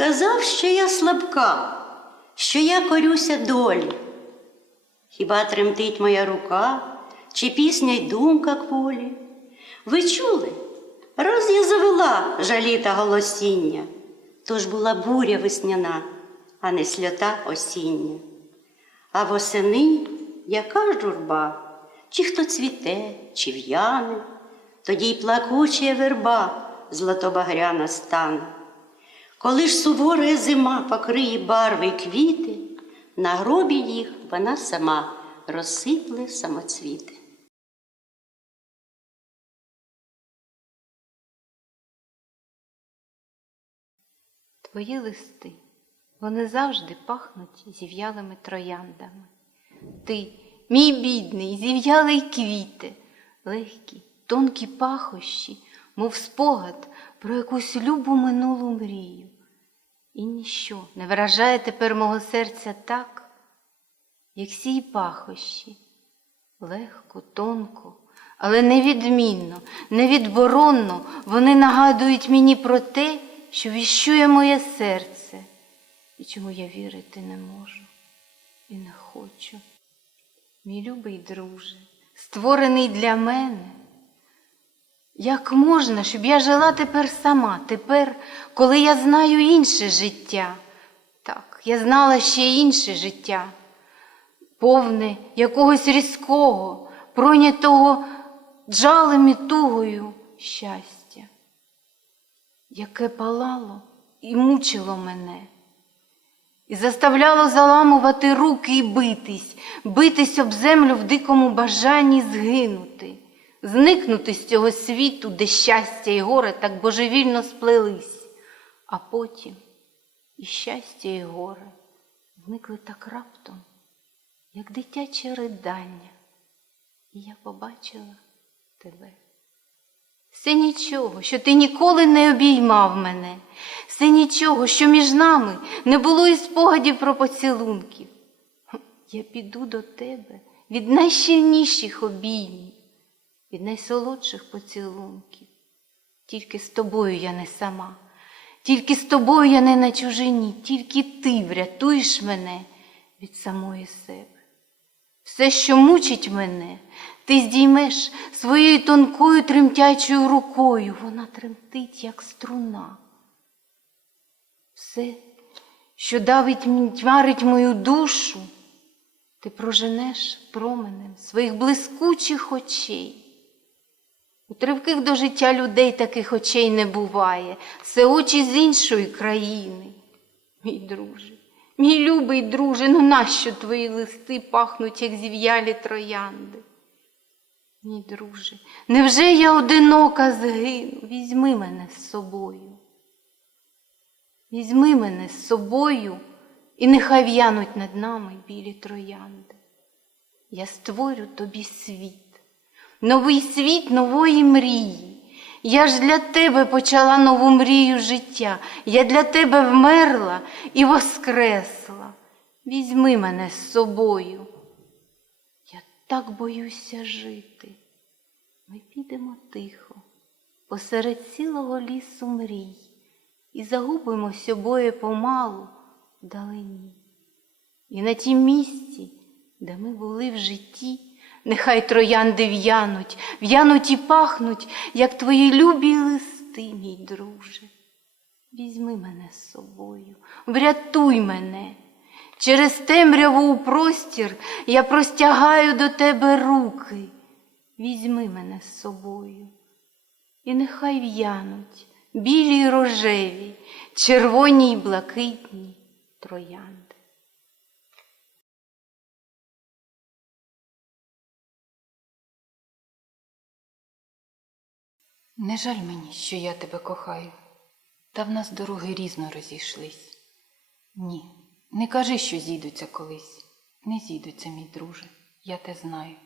сказав, що я слабка, що я корюся долі? Хіба тремтить моя рука, чи пісня й думка кволі? Ви чули? Раз я завела жаліта голосіння, то ж була буря весняна, а не сльота осіння. А восени яка журба, чи хто цвіте, чи в'яне, тоді й плакуча верба златобагряна стане. Коли ж сувора зима покриє барви й квіти, на гробі їх вона сама розсипле самоцвіти. Твої листи, вони завжди пахнуть зів'ялими трояндами. Ти, мій бідний, зів'ялий квіти, легкі, тонкі пахощі, мов спогад про якусь любу минулу мрію. І ніщо не вражає тепер мого серця так, як сій пахощі, легко, тонко, але невідмінно, невідборонно вони нагадують мені про те, що віщує моє серце, і чому я вірити не можу і не хочу. Мій любий друже, створений для мене. Як можна, щоб я жила тепер сама, тепер, коли я знаю інше життя? Так, я знала ще інше життя, повне якогось різкого, пройнятого джалем і тугою щастя, яке палало і мучило мене, і заставляло заламувати руки і битись, битись об землю в дикому бажанні згинути, зникнути з цього світу, де щастя і горе так божевільно сплелись, а потім і щастя, і горе зникли так раптом, як дитяче ридання, і я побачила тебе. Все нічого, що ти ніколи не обіймав мене, все нічого, що між нами не було і спогадів про поцілунків. Я піду до тебе від найщільніших обіймів, від найсолодших поцілунків. Тільки з тобою я не сама, тільки з тобою я не на чужині, тільки ти врятуєш мене від самої себе. Все, що мучить мене, ти здіймеш своєю тонкою тремтячою рукою. Вона тремтить, як струна. Все, що давить, тьмарить мою душу, ти проженеш променем своїх блискучих очей. У тривких до життя людей таких очей не буває. Це очі з іншої країни. Мій друже, мій любий друже, ну нащо твої листи пахнуть, як зів'ялі троянди? Мій друже, невже я одинока згину? Візьми мене з собою. Візьми мене з собою, і нехай в'януть над нами білі троянди. Я створю тобі світ, новий світ нової мрії. Я ж для тебе почала нову мрію життя. Я для тебе вмерла і воскресла. Візьми мене з собою. Я так боюся жити. Ми підемо тихо, посеред цілого лісу мрій, і загубимось обоє помалу вдалині. І на тім місці, де ми були в житті, нехай троянди в'януть, в'януть і пахнуть, як твої любі листи, мій друже. Візьми мене з собою, врятуй мене. Через темряву у простір я простягаю до тебе руки. Візьми мене з собою, і нехай в'януть білі й рожеві, червоні й блакитні троянди. Не жаль мені, що я тебе кохаю, та в нас дороги різно розійшлись. Ні, не кажи, що зійдуться колись. Не зійдуться, мій друже, я те знаю.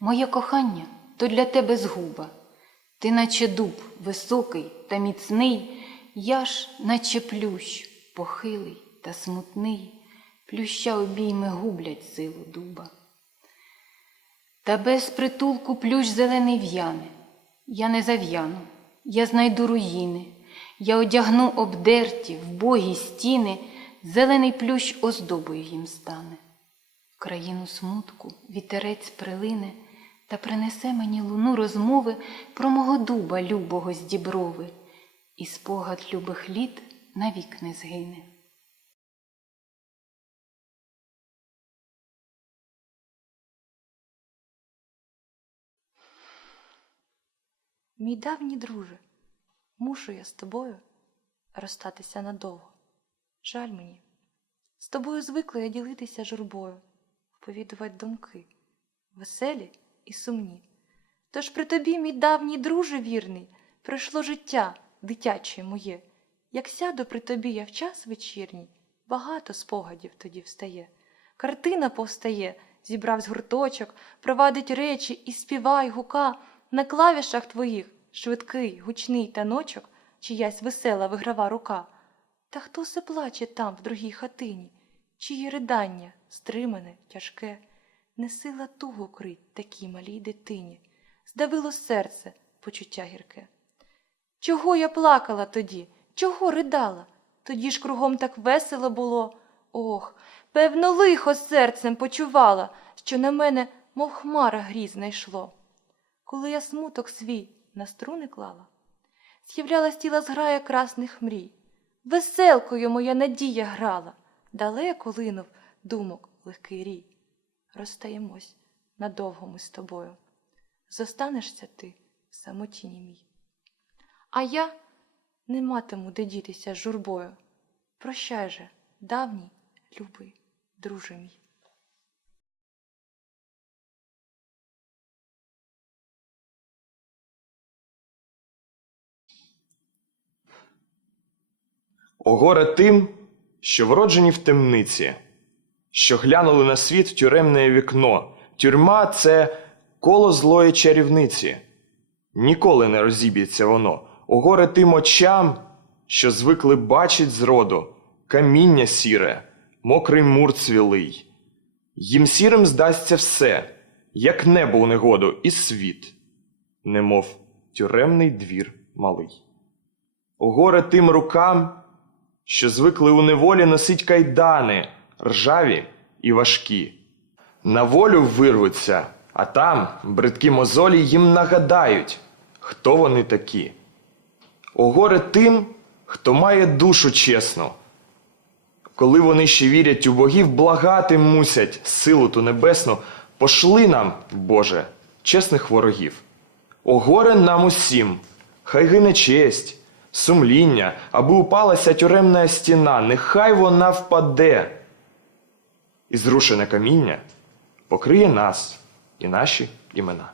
Моє кохання то для тебе згуба. Ти, наче дуб, високий та міцний, я ж, наче плющ, похилий та смутний, плюща обійми гублять силу дуба. Та без притулку плющ зелений в'яне. Я не зав'яну, я знайду руїни, Я одягну обдерті, вбогі стіни, зелений плющ оздобою їм стане. Країну смутку вітерець прилине та принесе мені луну розмови про мого дуба любого з діброви, і спогад любих літ навік не згине. Мій давній друже, мушу я з тобою розстатися надовго. Жаль мені. З тобою звикла я ділитися журбою, вповідувати думки, веселі і сумні. Тож при тобі, мій давній друже вірний, пройшло життя дитяче моє. Як сяду при тобі я в час вечірній, багато спогадів тоді встає. Картина повстає, зібрав з гурточок, провадить речі і співай гука на клавішах твоїх швидкий, гучний таночок, чиясь весела виграва рука. Та хто се плаче там, в другій хатині, чиї ридання, стримане, тяжке, не сила тугу крить такій малій дитині, здавило серце почуття гірке. Чого я плакала тоді? Чого ридала? Тоді ж кругом так весело було. Ох, певно, лихо серцем почувала, що на мене, мов хмара грізна йшло. Коли я смуток свій на струни клала, з'являлась ціла зграя красних мрій. Веселкою моя надія грала, далеко линув думок легкий рій. Розстаємось надовго ми з тобою. Зостанешся ти в самотіні мій. А я не матиму де дітися з журбою. Прощай же, давній, любий, друже мій. О тим, що вроджені в темниці, що глянули на світ тюремне вікно. Тюрма це коло злої чарівниці. Ніколи не розіб'ється воно. О горе тим очам, що звикли бачить зроду, каміння сіре, мокрий мур цвілий. Їм сірим здасться все, як небо у негоду, і світ, немов тюремний двір малий. О горе тим рукам, що звикли у неволі носить кайдани, ржаві і важкі. На волю вирвуться, а там бридкі мозолі їм нагадають, хто вони такі. О горе тим, хто має душу чесну. Коли вони ще вірять у богів, благати мусять силу ту небесну, пошли нам, Боже, чесних ворогів. О горе нам усім, хай гине честь, сумління, аби упалася тюремна стіна, нехай вона впаде. І зрушене каміння покриє нас і наші імена.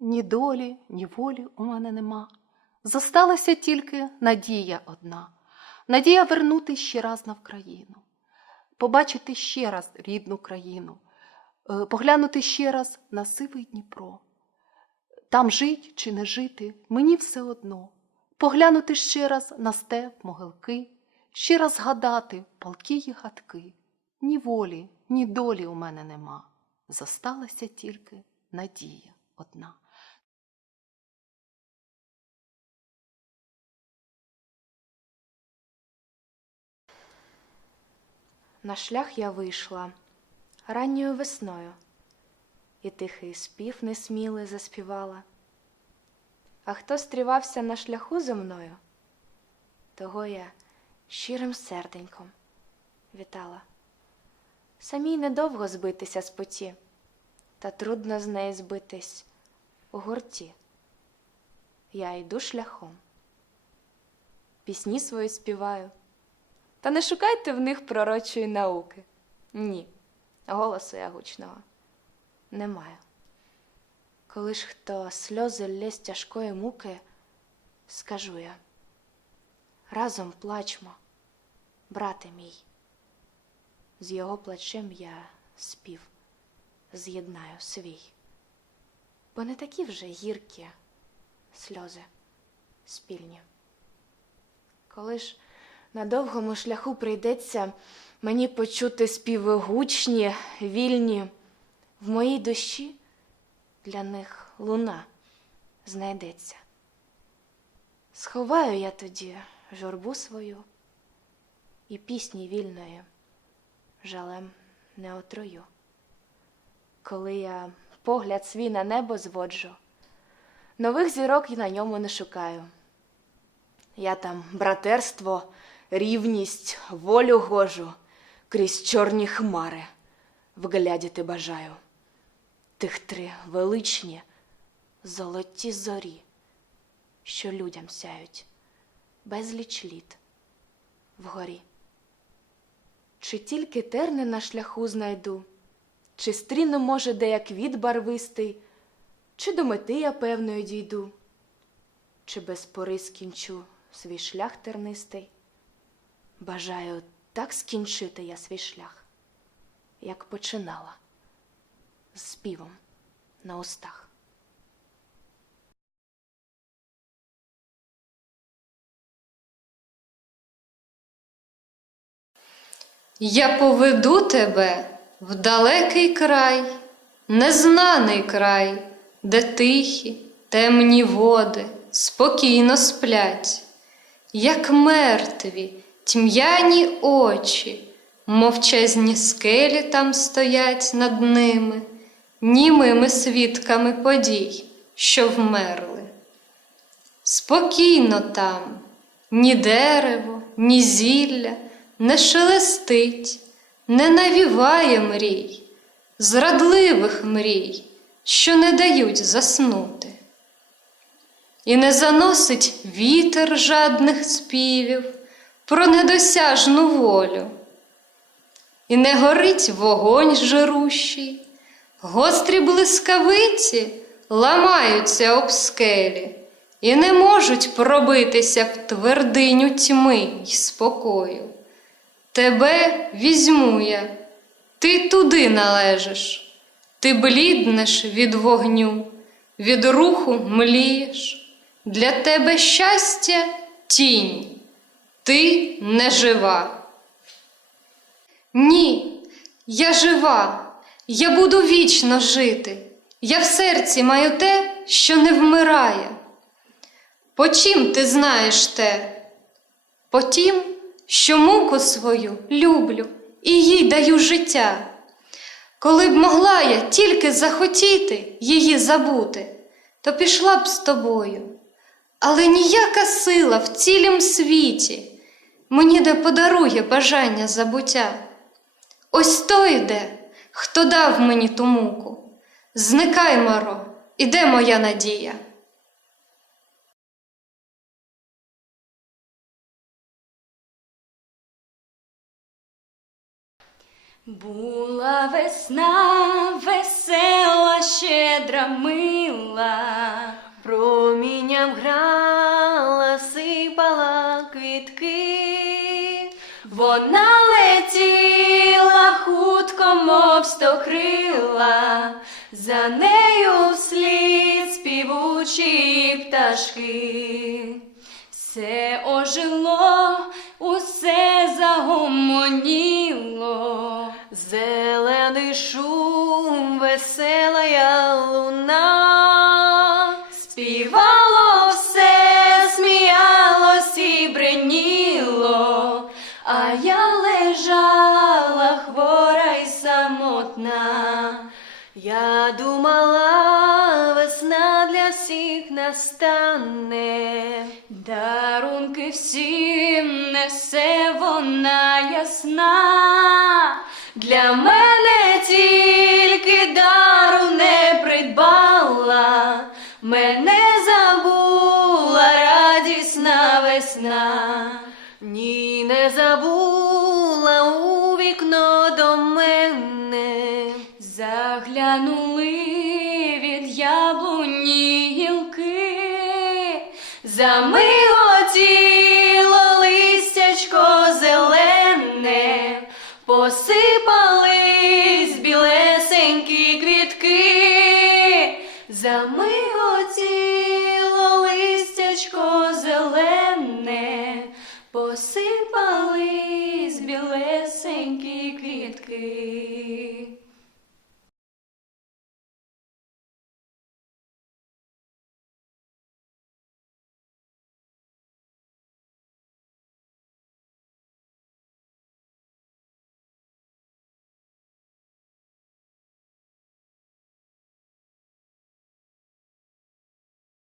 Ні долі, ні волі у мене нема. Зосталася тільки надія одна. Надія вернути ще раз на Вкраїну, побачити ще раз рідну країну, поглянути ще раз на сивий Дніпро. Там жить чи не жити, мені все одно. Поглянути ще раз на степ, могилки, ще раз згадати палки й гадки. Ні волі, ні долі у мене нема. Зосталася тільки надія одна. На шлях я вийшла ранньою весною, і тихий спів несмілий заспівала. А хто стрівався на шляху зо мною, того я щирим серденьком вітала. Самій недовго збитися з путі, та трудно з неї збитись у гурті. Я йду шляхом, пісні свої співаю. Та не шукайте в них пророчої науки. Ні, голосу я гучного не маю. Коли ж хто сльози лє з тяжкої муки, скажу я, разом плачмо, брате мій, з його плачем я спів з'єднаю свій. Бо не такі вже гіркі сльози спільні. Коли ж на довгому шляху прийдеться мені почути співи гучні, вільні, в моїй душі для них луна знайдеться. Сховаю я тоді журбу свою і пісні вільної жалем не отрою. Коли я погляд свій на небо зводжу, нових зірок і на ньому не шукаю. Я там братерство, рівність, волю гожу, крізь чорні хмари вглядіти бажаю. Тих три величні золоті зорі, що людям сяють безліч літ вгорі. Чи тільки терни на шляху знайду, чи стріну, може, де як квіт барвистий, чи до мети я певною дійду, чи без пори скінчу свій шлях тернистий. Бажаю так скінчити я свій шлях, як починала з співом на устах. Я поведу тебе в далекий край, незнаний край, де тихі, темні води спокійно сплять, як мертві, тьмяні очі, мовчазні скелі там стоять над ними, німими свідками подій, що вмерли. Спокійно там, ні дерево, ні зілля не шелестить, не навіває мрій, зрадливих мрій, що не дають заснути. І не заносить вітер жадних співів про недосяжну волю, і не горить вогонь жирущий, гострі блискавиці ламаються об скелі і не можуть пробитися в твердиню тьми й спокою. Тебе візьму я, ти туди належиш, ти бліднеш від вогню, від руху млієш. Для тебе щастя тінь, ти не жива. Ні, я жива, я буду вічно жити. Я в серці маю те, що не вмирає. По чим ти знаєш те? По тім, що муку свою люблю і їй даю життя. Коли б могла я тільки захотіти її забути, то пішла б з тобою. Але ніяка сила в цілім світі мені не подарує бажання забуття. Ось той іде, хто дав мені ту муку. Зникай, Маро, іде моя надія. Була весна, весела, щедра, мила, Промінням грала, вона летіла хутко, мов стокрила, за нею вслід співучі пташки. Все ожило, усе загомоніло. Зелений шум, веселая луна. Настане. Дарунки всім несе вона ясна. Для мене тільки дару не придбала, мене забула радісна весна. Ні,